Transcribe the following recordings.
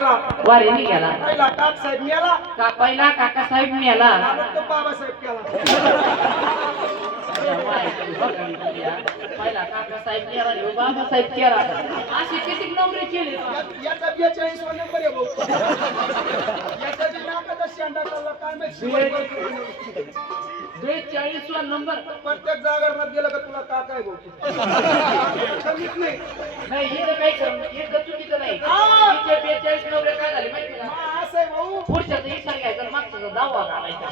वारी निघाला पहिला काक साहेब मेला का पहिला काकासाहेब मेला तो बाबासाहेब केला पहिला काकासाहेब मेला ह्यो बाबासाहेब केला अशी किती नवरे केले याचा 42 वा नंबर आहे भाऊ याचा जे नाकाचा शेंडा चालला काय माहिती 42 वा नंबर प्रत्येक जागरणात गेलं का तुला काका आहे भाऊ कमीच नाही नाही हे काही हे चुकीचं नाही इथे 42 नवरे काय झाले माहिती का असं आहे भाऊ पुढच्याचं इशारा घ्यायचा मागचा दावा घालायचा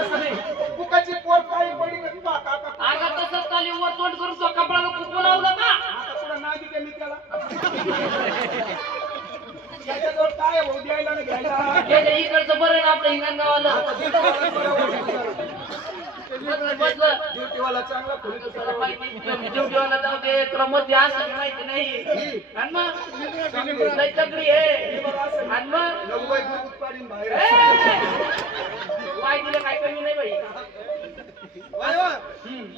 असं नाही कुकाची पोर पाळी पडी का तुला काका आगा तसंच चाली वर तोंड करून तो कपडाला कुकू लावलं का आता तुला नादी कमी त्याला त्याच्याजवळ काय आहे भाऊ द्यायला ना घ्यायला त्याच्या इकडचं बरं ना आपलं हिंगणगावाला ड्युटीवाला चांगला ड्युटीवाला जाऊ दे तुला मध्ये असं माहिती नाही आणि मग लय तगडी आहे आणि मग वाय दिलं काय कमी नाही बाई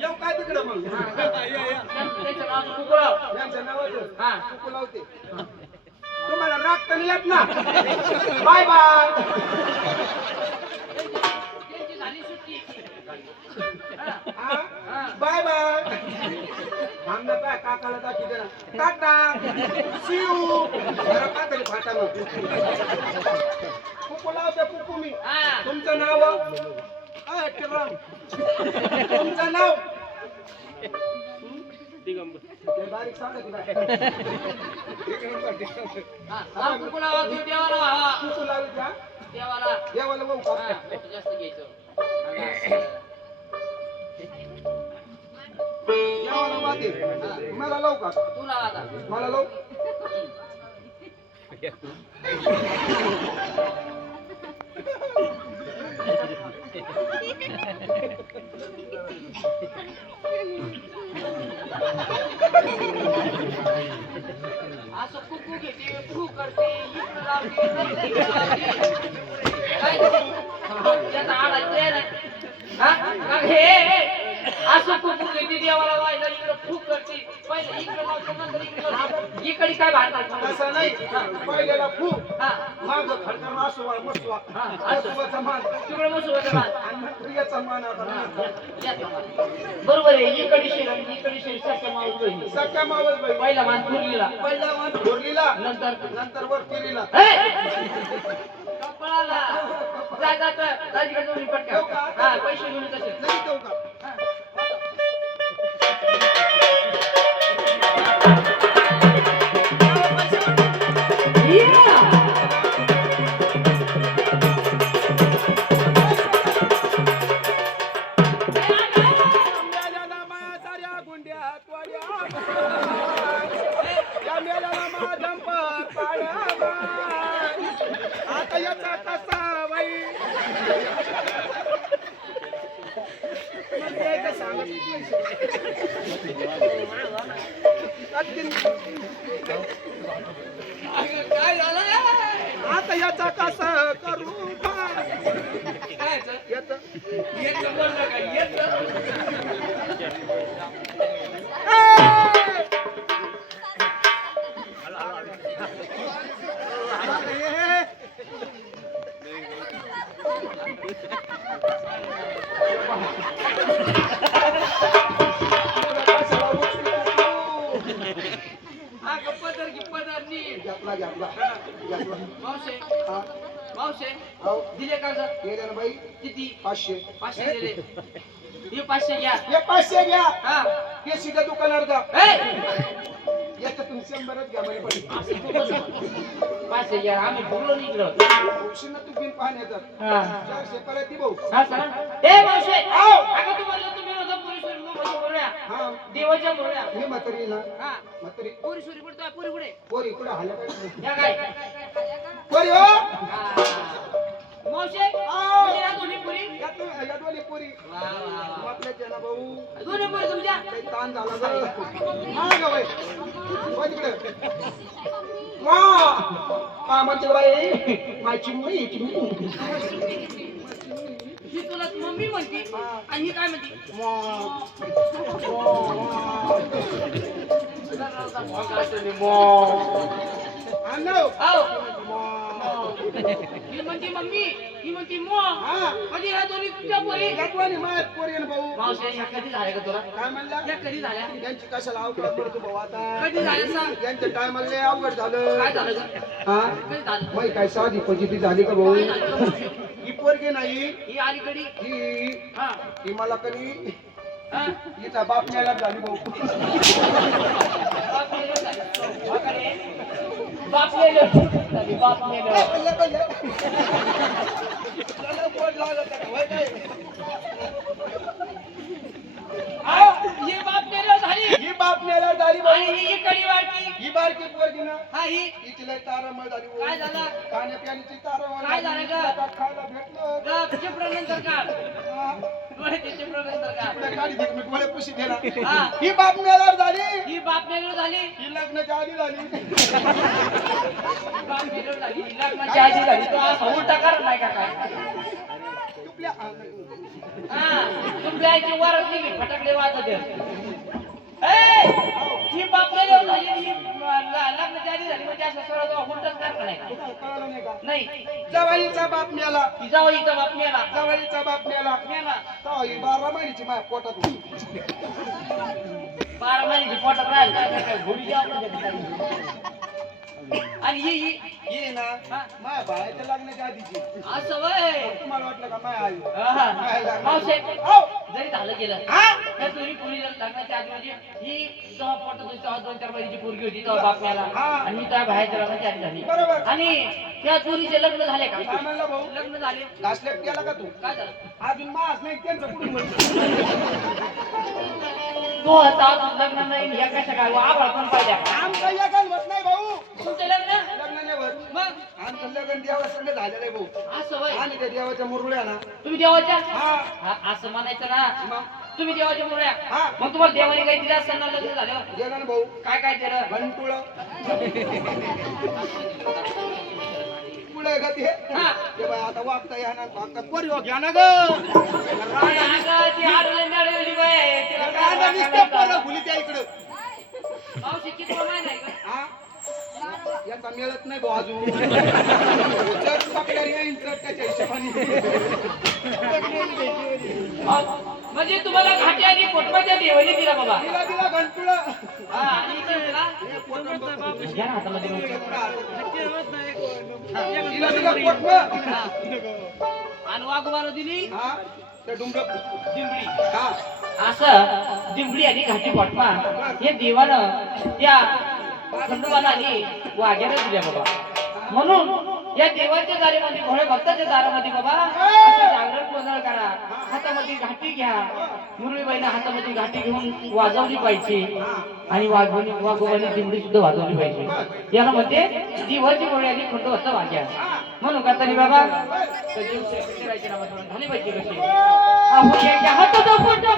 येऊ काय तिकडं मग त्याचं नाव कुकुराव यांचं नावाचं हा कुकू लावते तुम्हाला राग तर नाही येत ना बाय बाय त्यांची झाली सुट्टी बाय बाय आमना काय काकाला दाखी दे ना टाटा सी यू जरा काय तरी फाटा मग कुकू लावते कुकू मी तुमचं नाव तुमचं नाव बारीक सांगत कुकू लावा तू देवाला कुकू लावली का देवाला देवाला बघू का जास्त घ्यायचं देवाला वादे मला लावू का तू लावा आता मला लावू असं कुकू घेते फू करते इकडं लावते काय त्याचा आडा हे असं कुकू घेते देवाला व्हायला इकडं फूक करते पहिले इकडं लावते नंतर इकडं इकडे काय भांडणार असं नाही पहिल्याला फू हा माग खडका मासुवा मसुवा मसुवाचा मान तिकडं मस्त आणि प्रियाचा मान आता बरोबर आहे इकडे शेर आणि इकडे शेर सख्या मावस बहिणी सख्या मावस बाई पहिला मान थुरलीला पहिला मान थोरलीला नंतर वर केलीला कपळाला जा जा राजगड जाऊन पटका हा पैसे घेऊन कसे नाही देऊ का आता याचा कसा बाई काय झालं आता याचा कसा करू काय याचा येत बोललं काय येत दिले का गेले ना बाई किती 500 500 दिले हे 500 घ्या हे 500 घ्या हा हे सीधा दुकानावर जा ए याच्यातून 100च घ्या बाई पण 500 घ्या आम्ही भुगलो निघलो औषध तू बिन पाहण्यात हा 400 परत दे भाऊ हा सर ए मावशे आओ अगं तू म्हणलं तुम्ही माझा पुरीश्वरी म्हणजे बोलल्या हा देवाच्या बोलल्या हे म्हातारी ना हा म्हातारी पुरीश्वरी पुढे पुरी पुढे पोरी कुठं हाल्या पाहिजे या काय पोरी हो मावशे म्हणजे या दोन्ही पुरी या दोन्ही पोरी वा वा आपल्या जना भाऊ दोन्ही पुरी तुमच्या काही ताण झाला गं हा ग बाई हो तिकडे वा का म्हणते बाई माझी मुली ही तुला मम्मी म्हणते आणि ही काय म्हणते I know. Oh. ही म्हणती मम्मी ही म्हणती मो हा म्हणजे ह्या दोन्ही तुझ्या पोरी गटवानी मायत पोरी आहे ना भाऊ मावशी ह्या कधी झाल्या का तुला काय म्हणला ह्या कधी झाल्या यांची कशाला अवकाश पडतो भाऊ आता कधी झाल्या सांग यांच्या टायमाला लय अवघड झालं काय झालं ग? हा कधी झालं मग काय साधी फजिती झाली का भाऊ काय झालं ग मावशी? ही पोरगी नाही ही अलीकडी ही हा ही मला कधी हा हिचा बाप न्यायला झाली भाऊ बाप मेलं झालं. हा का रे? बाप मेलं झाली, बाप मेलं पल्ले, पल्ले. त्याला बोट लागत आहे, होय काय? हा, ही बाप मेलं झाली ही बाप न्यायला झाली आणि भाऊ ही कडी वाटली ही बारकी पोरगी ना हा ही हिची लय तारामळ झाली भाऊ. काय झालं? खाण्यापिण्याची तारामळ काय झाली. झालं ग? आता खायला भेटलं ग चिपळूणनंतर काढ हा. डोळे ते चिपळूणनंतर काढ पुढे गाडी घे, मी डोळे पुशी देणार हा ही बाप न्यायला झाली ही बाप मेलं झाली ही लग्नाच्या आधी झाली ही बाप मेलं झाली ही लग्नाची आधी झाली तो असा उलटा कर नाही का काय तुपल्या हा तुमच्या आईची वरच निघी फटाकडे वाजत ए ही बाप मेलं झाली आणि ही लग्नाची आधी झाली म्हणजे असं सरळ तो उलटाच कर का नाही कळलं नाही का नाही जवाईचा बाप न्याला ही जावईचा बाप मेला जवाईचा बाप न्याला मेला ही 12 महिन्याची माझ्या पोटात होती 12 महिन्याची पोटात राहिली काय काय घोडी द्या आणि ही ये ना हा. माझ्या बाळाच्या लग्नाच्या आधीची असं वय तुम्हाला वाटलं का माय आई मावशे हो. जरी झालं गेलं हा? तर तुम्ही पुरीला लग्नाच्या आधी म्हणजे ही जेव्हा पोटात होती तेव्हा 2-4 महिन्याची पोरगी होती तेव्हा बाप मिळाला हा. आणि मी त्या बाहेरच्या लग्नाची आधी झाली बरोबर. आणि त्या पोरीचे लग्न झाले का काय म्हणला भाऊ लग्न झाले घासलेट केला का तू काय झालं अजून मास नाही त्यांचं कुठून म्हणतो तो आता अजून लग्न नाही या कशा काय आभाळ पण पाहिल्या आमचं एकच होत नाही भाऊ तुमचं लग्न लग्न नाही होत मग आमचं लग्न देवा संग झालेलं आहे भाऊ असं वय आणि त्या देवाच्या मुरळ्या ना तुम्ही देवाच्या हा हा, असं म्हणायचं ना मग तुम्ही देवाच्या मुळे हा. मग तुम्हाला देवाने काही दिलं असताना लग्न झालं गेला ना भाऊ काय काय दिलं घंटुळ पुढे गती हा. ते बाय आता वागता या ना वागता पोरी हो घ्या ना ग काय अगं, ती आडवली नडवली बाई, तिला काय वाकायला भुली त्या इकडं मावशी किती प्रमाण आहे का? हा याचा मिळत नाही भाऊ अजून जर पकडल्यावर येईन तर त्याच्या हिशोबाने म्हणजे तुम्हाला घाटी आणि कोटमाच्या देवाने दिला बाबा दिला दिला घंटुळ हा आणि इथे दिला? घ्या ना हातामध्ये मग. दिला दिला पोटम हा. आणि वाघोबाला दिली हा त्या डुंगर दिंबडी हा असं दिंबडी आणि घाटी पोटमा हे देवानं त्या खंडोबाला आणि वाघ्याला दिल्या बाबा म्हणून या देवाच्या दारामध्ये भोळे भक्ताच्या दारामध्ये बाबा असं जागरण गोंधळ करा हातामध्ये घाटी घ्या मुरळीबाईनं हातामध्ये घाटी घेऊन वाजवली पाहिजे आणि वाघोबाने दिंडी सुद्धा वाजवली पाहिजे याला म्हणते देवाची भोळे आणि खंडोबाचा वाघ्या म्हणून का तरी बाबा झाली पाहिजे कशी हातात फोटो